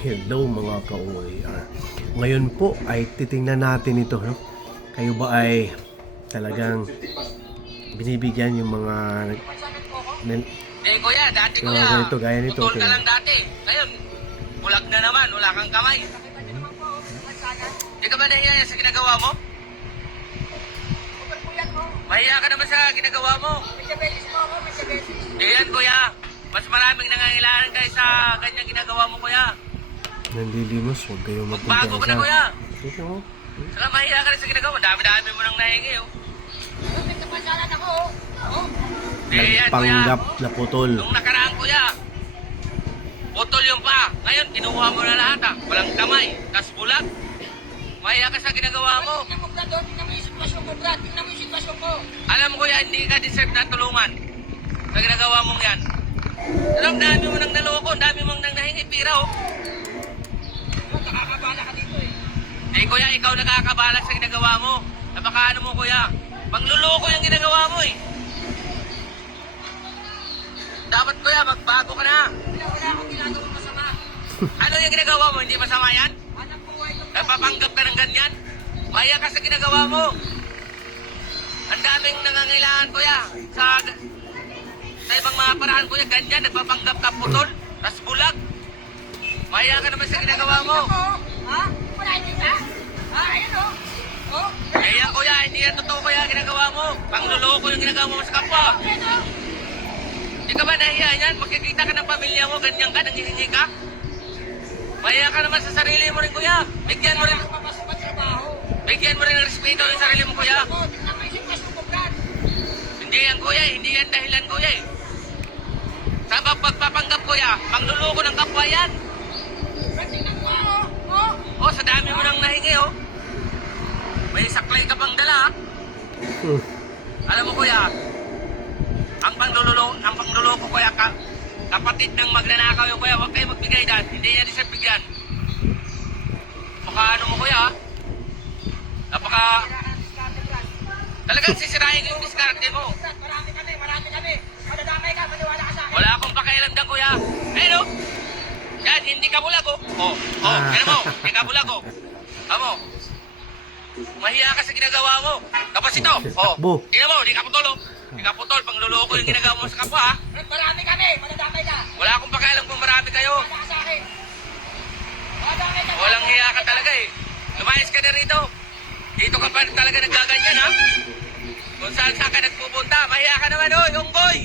Hello mga ka-OAR. Ngayon po ay titingnan natin ito. No? Kayo ba ay talagang binibigyan yung mga kuya, dati yung kuya, mga ganito, gaya nito? putol ka lang dati. Ngayon, bulag na naman, wala kang kamay. Di ka ba nahiya sa ginagawa mo? Mahiya ka naman sa ginagawa mo. Diyan kuya, mas maraming nangangailangan kayo sa ganyang ginagawa mo kuya. Nanlilimos, huwag kayo Magbago ka na magkumpiyansa. kuya. Ito, oh. Saka mahiya ka rin sa ginagawa mo, dami-dami mo nang nahingi oh. Diyan kuya, Nagpanggap na putol. nung nakaraan kuya, putol yung pa. Ngayon, kinuha mo na lahat ah. Walang kamay, tas bulag. Mahiya ka sa ginagawa mo. Alam mo kuya, hindi ka deserve na tulungan sa ginagawa mong yan. Alam, dami mo nang naloko, dami mo nang nahingi pira oh. Nakakabala ka dito eh. Eh kuya, ikaw nakakabala sa ginagawa mo. Napakaano mo kuya, pangluloko yung ginagawa mo eh. Dapat kuya, magbago ka na. Wala akong ginagawang masama. Ano yung ginagawa mo, hindi masama yan? Napapanggap ka ng ganyan? Maya ka sa ginagawa mo. Ang daming nangangailangan kuya sa ibang mga paraan kuya, ganyan, nagpapanggap ka putol, tas bulag. Maya ka naman sa ginagawa mo. Ha? Wala hindi ka? Ha? Ayun o. Oh. Kaya kuya, hindi yan totoo kuya ginagawa mo. Pangluloko yung ginagawa mo sa kapwa. Hindi ka ba nahiya yan? Magkikita ka ng pamilya mo, ganyan ka, nangihingi ka? Maya ka naman sa sarili mo rin kuya. Bigyan mo rin ng respeto yung sarili mo kuya. Hindi yan kuya, hindi yan dahilan kuya eh. Sa pagpapanggap kuya, pangluloko ng kapwa yan. Oh, sa dami mo nang nahingi oh. May saklay ka pang dala ah. Alam mo kuya, ang pangluloko kuya, kapatid ng magnanakaw yung kuya, huwag kayo magbigay dyan. Hindi niya deserve bigyan. Ano mo kuya ah. Talagang sisirahin yung diskarte mo. Marami kami. Madadamay ka, maniwala ka sa akin. Wala akong pakialam dyan kuya. Ayun oh. Yan, hindi ka bulag oh. Ano mo, hindi ka bulag oh. Amo. Mahiya ka sa ginagawa mo. Tapos ito, Takbo. tingnan mo, hindi ka putol oh. Hindi ka putol, pangluloko yung ginagawa mo sa kapwa ah. Marami kami, madadamay ka. Wala akong pakialam kung marami kayo. Wala ka sa akin. Madadamay ka. Walang hiya ka talaga eh. Lumayas ka na rito. Dito ka pa talaga naggaganyan ha. Kung saan ka nagpupunta, mahiya ka naman oh, unggoy.